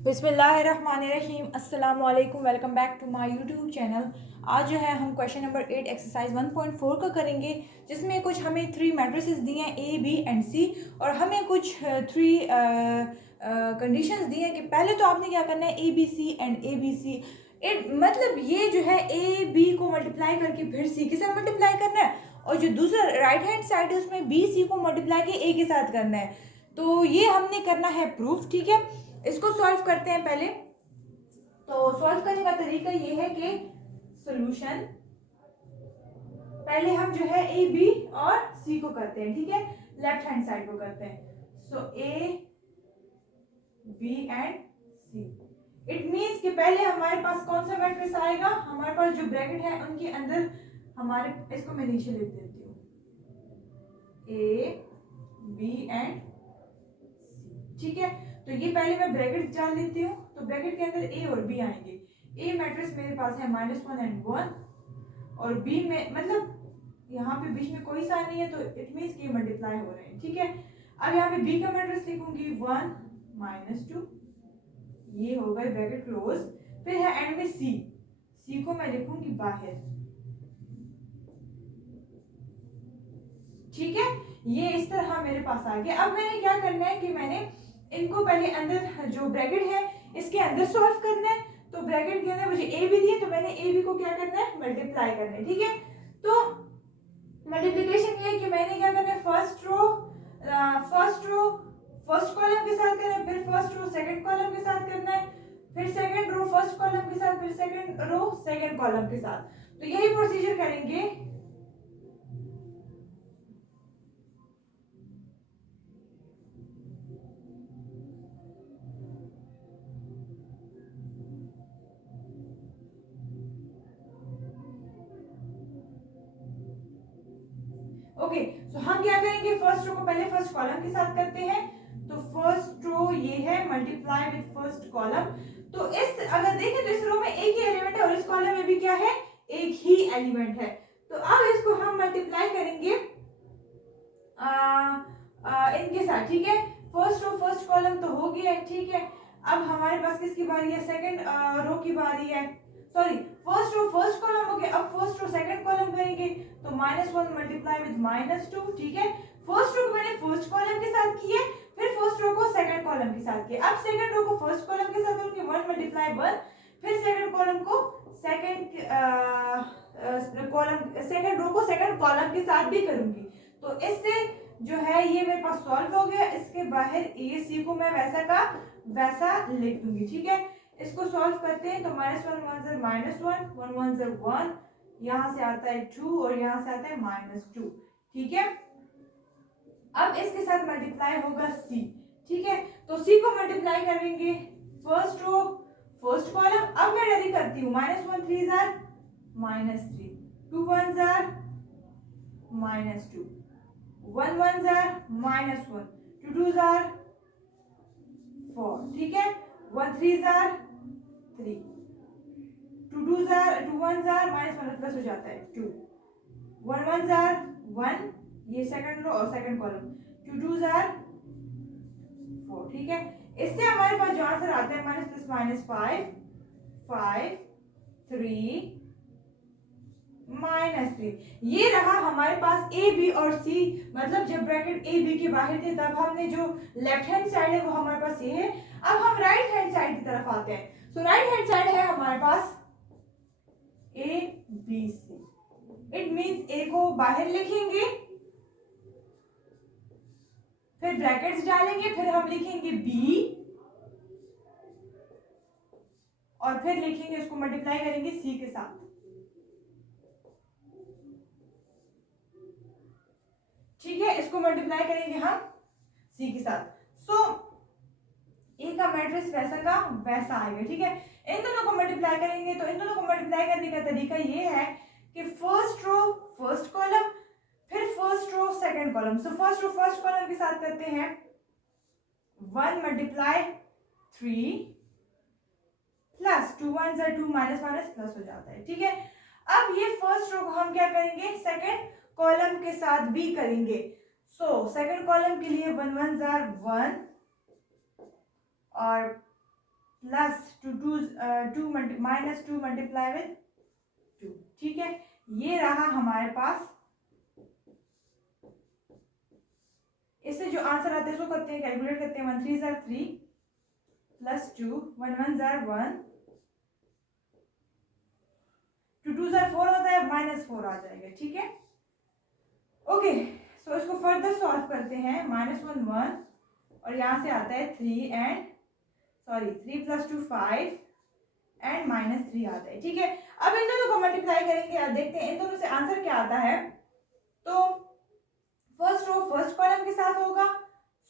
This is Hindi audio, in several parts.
बिस्मिल्लाहिर्रहमानिर्रहीम। अस्सलाम वालेकुम। Welcome back to my YouTube channel. आज जो है हम क्वेश्चन नंबर 8 एक्सरसाइज 1.4 का करेंगे, जिसमें कुछ हमें 3 मैट्रिसेस दी हैं ए, बी एंड सी, और हमें कुछ 3 कंडीशंस दी हैं कि पहले तो आपने क्या करना है, A B C and A B C. मतलब ये जो है ए बी को मल्टीप्लाई करके फिर सी के साथ मल्टीप्लाई करना है, और जो दूसरा राइट हैंड साइड है उसमें बी सी को मल्टीप्लाई के ए के साथ करना है। तो ये हमने करना है प्रूफ, ठीक है। इसको सॉल्व करते हैं पहले। तो सॉल्व करने का तरीका ये है कि सॉल्यूशन पहले हम जो है ए बी और सी को करते हैं, ठीक है, लेफ्ट हैंड साइड को करते हैं। So A B and C, it means कि पहले हमारे पास कौन सा मैट्रिक्स आएगा, हमारे पास जो ब्रैकेट है उनके अंदर हमारे, इसको मैं नीचे लिख देती हूँ, ए बी एंड सी, ठीक है। तो ये पहले मैं ब्रैकेट डाल देती हूँ। तो ब्रैकेट के अंदर ए और बी आएंगे। ए मैट्रिक्स मेरे पास है -1 एंड 1, और बी में मतलब यहाँ पे बीच में कोई साइन नहीं है, तो इट मींस कि मल्टीप्लाई हो रहे हैं, ठीक है। अब यहाँ पे बी का मैट्रिक्स लिखूंगी 1 -2, ये हो गए ब्रैकेट क्लोज। फिर है एंड में सी, सी को मैं लिखूंगी बाहर, ठीक है। ये इस तरह मेरे पास आ गया। अब मैंने क्या करना है कि मैंने इनको पहले अंदर जो ब्रैकेट है इसके अंदर सॉल्व करना है। तो ब्रैकेट के अंदर मुझे ए बी दिए, तो मैंने ए बी को क्या करना है, मल्टीप्लाई करना है, ठीक है। तो मल्टीप्लिकेशन ये है कि मैंने क्या करना है, फर्स्ट रो फर्स्ट कॉलम के साथ करना है, फिर फर्स्ट रो सेकंड कॉलम के साथ करना है, फिर सेकंड रो फर्स्ट कॉलम के साथ, फिर सेकंड रो सेकंड कॉलम के साथ। तो यही प्रोसीजर करेंगे। ओके, सो हम क्या करेंगे, फर्स्ट रो को पहले फर्स्ट कॉलम के साथ करते हैं। तो फर्स्ट रो ये है, मल्टीप्लाई विद फर्स्ट कॉलम। तो इस अगर देखें तो इस रो में एक ही एलिमेंट है और इस कॉलम में भी क्या है, एक ही एलिमेंट है। तो अब इसको हम मल्टीप्लाई करेंगे इनके साथ, ठीक है। फर्स्ट रो फर्स्ट कॉलम तो हो गया है, ठीक है। अब हमारे पास किसकी बारी है, सेकंड रो की बारी है। Sorry, first row first column हो गया, अब फर्स्ट रो सेकंड कॉलम करेंगे। तो -1 मल्टीप्लाई विद -2, ठीक है। फर्स्ट रो को मैंने फर्स्ट कॉलम के साथ किया, फिर फर्स्ट रो को सेकंड कॉलम के साथ किया। अब सेकंड रो को फर्स्ट कॉलम के साथ करूंगी, 1 मल्टीप्लाई 1, फिर सेकंड कॉलम को सेकंड सेकंड रो को सेकंड कॉलम के साथ भी करूंगी। तो इससे जो है ये मेरे पास सॉल्व हो गया। इसके बाहर ए सी को मैं वैसा का वैसा लिख दूंगी, ठीक है। इसको सॉल्व करते हैं। तो -1 1 0 -1 1 1 0 1, यहाँ से आता है 2 और यहाँ से आता है -2, ठीक है। अब इसके साथ मल्टीप्लाई होगा सी, ठीक है। तो सी को मल्टीप्लाई करेंगे, फर्स्ट रो फर्स्ट कॉलम। अब मैं रेडी करती हूँ, -1 3 जार -3, 2 1 जार -2, 1 1 जार -1, 2 2 जार 4, ठीक है। 1 3 जार 3, 2 2 जार 2 1 जार -1 प्लस हो जाता है 2, 1 1 जार 1, ये सेकंड रो और सेकंड कॉलम, 2 2 जार 4, ठीक है। इससे हमारे पास जो आंसर आता है -+- 5 5 3 -3, ये रहा हमारे पास ए बी और सी। मतलब जब ब्रैकेट ए बी के बाहर थे तब हमने जो लेफ्ट हैंड साइड है वो हमारे पास ये है। अब हम राइट हैंड साइड की तरफ आते हैं। सो राइट हैंड साइड है हमारे पास A B C, it means A को बाहर लिखेंगे, फिर ब्रैकेट्स डालेंगे, फिर हम लिखेंगे बी, और फिर लिखेंगे उसको मल्टीप्लाई करेंगे सी के साथ, ठीक है। इसको मल्टीप्लाई करेंगे हम सी के साथ। सो ए का मैट्रिक्स वैसा का वैसा आएगा, ठीक है। इन दोनों को मल्टीप्लाई करेंगे। तो इन दोनों को मल्टीप्लाई करने का तरीका ये है कि फर्स्ट रो फर्स्ट कॉलम, फिर first row second column. So first row first column के साथ करते हैं, 1 मल्टीप्लाई 3 प्लस 2 1 जार 2 -1 प्लस हो जाता है, ठीक है। अब ये फर्स्ट रो को हम क्या करेंगे, सेकंड कॉलम के साथ भी करेंगे। सो सेकंड कॉलम के लिए 1 1 जार 1 और प्लस माइनस 2 मल्टीप्लाई विद 2, ठीक है। ये रहा हमारे पास। इससे जो आंसर आता है इसको करते हैं, कैलकुलेट करते हैं। 1 3 जार 3 प्लस 2, 1 1 जार 1, 2 2 जार 4 होता है, -4 आ जाएगा, ठीक है। ओके, सो इसको फर्दर सॉल्व करते हैं। -1 1 और यहाँ से आता है 3 प्लस 2 5 एंड -3 आता है, ठीक है। अब इन दोनों को मल्टीप्लाई करेंगे और देखते हैं इन दोनों से आंसर क्या आता है। तो फर्स्ट रो फर्स्ट कॉलम के साथ होगा।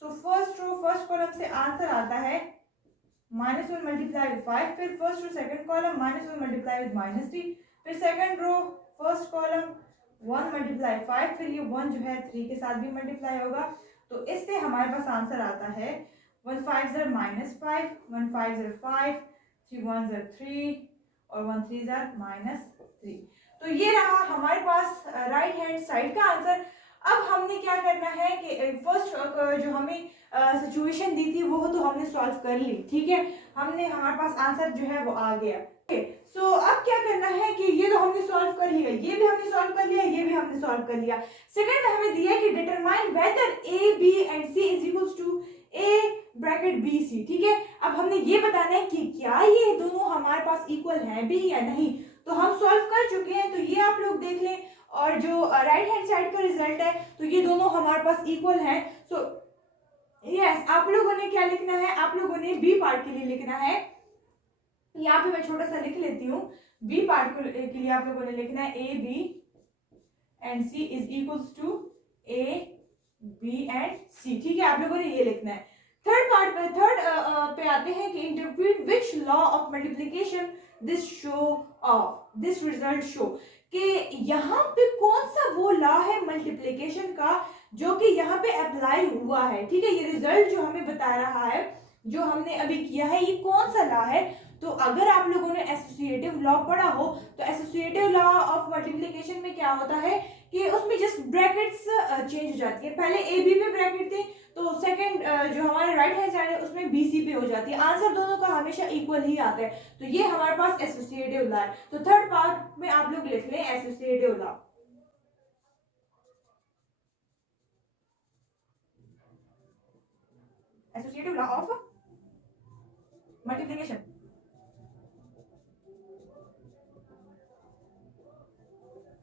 So first row first column से आंसर आता है -1 मल्टीप्लाई विद 5, फिर first row second column -1 multiply with -3, फिर second row first column 1 multiply 5, फिर ये 1 जो है 3 के साथ भी मल्टीप्लाई होगा। तो इससे हमारे पास आंसर आता है 1 5 ज़र -5, 1 5 ज़र 5, 3 1 ज़र 3 और 1 3 ज़र -3। तो ये रहा हमारे पास राइट हैंड साइड का आंसर। अब हमने क्या करना है कि फर्स्ट जो हमें सिचुएशन दी थी वो तो हमने सॉल्व कर ली, ठीक है। हमारे पास आंसर जो है वो आ गया। सो अब क्या करना है कि ये तो हमने सॉल्व कर लिया, ये भी हमने सॉल्व कर लिया, ये भी हमने सॉल्व कर लिया। सेकंड में हमें दिया है कि determine whether A B and C is equals to A bracket B C, ठीक है। अब हमने ये बताना है कि क्या ये दोनों हमारे पास इक्वल है भी या नहीं। तो हम सॉल्व कर चुके हैं, तो ये आप लोग देख लें। और जो राइट हैंड साइड का रिजल्ट है तो ये दोनों हमारे पास इक्वल हैं। सो यस, आप लोगों ने क्या लिखना है, आप लोगों ने बी पार्ट के लिए लिखना है। यहाँ पे मैं छोटा सा लिख लेती हूँ। बी पार्ट के लिए आप लोगों ने लिखना है A B and C is equals to A B and C, ठीक है। आप लोगों ने ये लिखना है। थर्ड पे आते हैं कि interpret which law of multiplication this result show, कि यहाँ पे कौन सा वो लॉ है मल्टीप्लिकेशन का जो कि यहाँ पे अप्लाई हुआ है, ठीक है। ये रिजल्ट जो हमें बता रहा है, जो हमने अभी किया है, ये कौन सा लॉ है। तो अगर आप लोगों ने एसोसिएटिव लॉ पढ़ा हो तो एसोसिएटिव लॉ ऑफ मल्टीप्लिकेशन में क्या होता है कि उसमें जस्ट ब्रैकेट्स चेंज हो जाती है। पहले ए बी पे ब्रैकेट थी, तो सेकंड जो हमारे राइट हैंड साइड है उसमें बी सी पे हो जाती है। आंसर दोनों का हमेशा इक्वल ही आता है। तो ये हमारे पास एसोसिएटिव लॉ है। तो थर्ड पार्ट में आप लोग लिख लें associative law. Associative law of multiplication.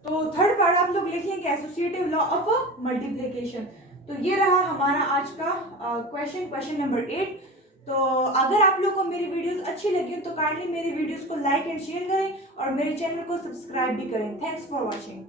तो थर्ड पार्ट आप लोग लिख लें कि एसोसिएटिव लॉ ऑफ मल्टीप्लिकेशन। तो ये रहा हमारा आज का क्वेश्चन नंबर 8। तो अगर आप लोग को मेरी वीडियोस अच्छी लगी तो काइंडली मेरी वीडियोस को लाइक एंड शेयर करें और मेरे चैनल को सब्सक्राइब भी करें। Thanks for watching.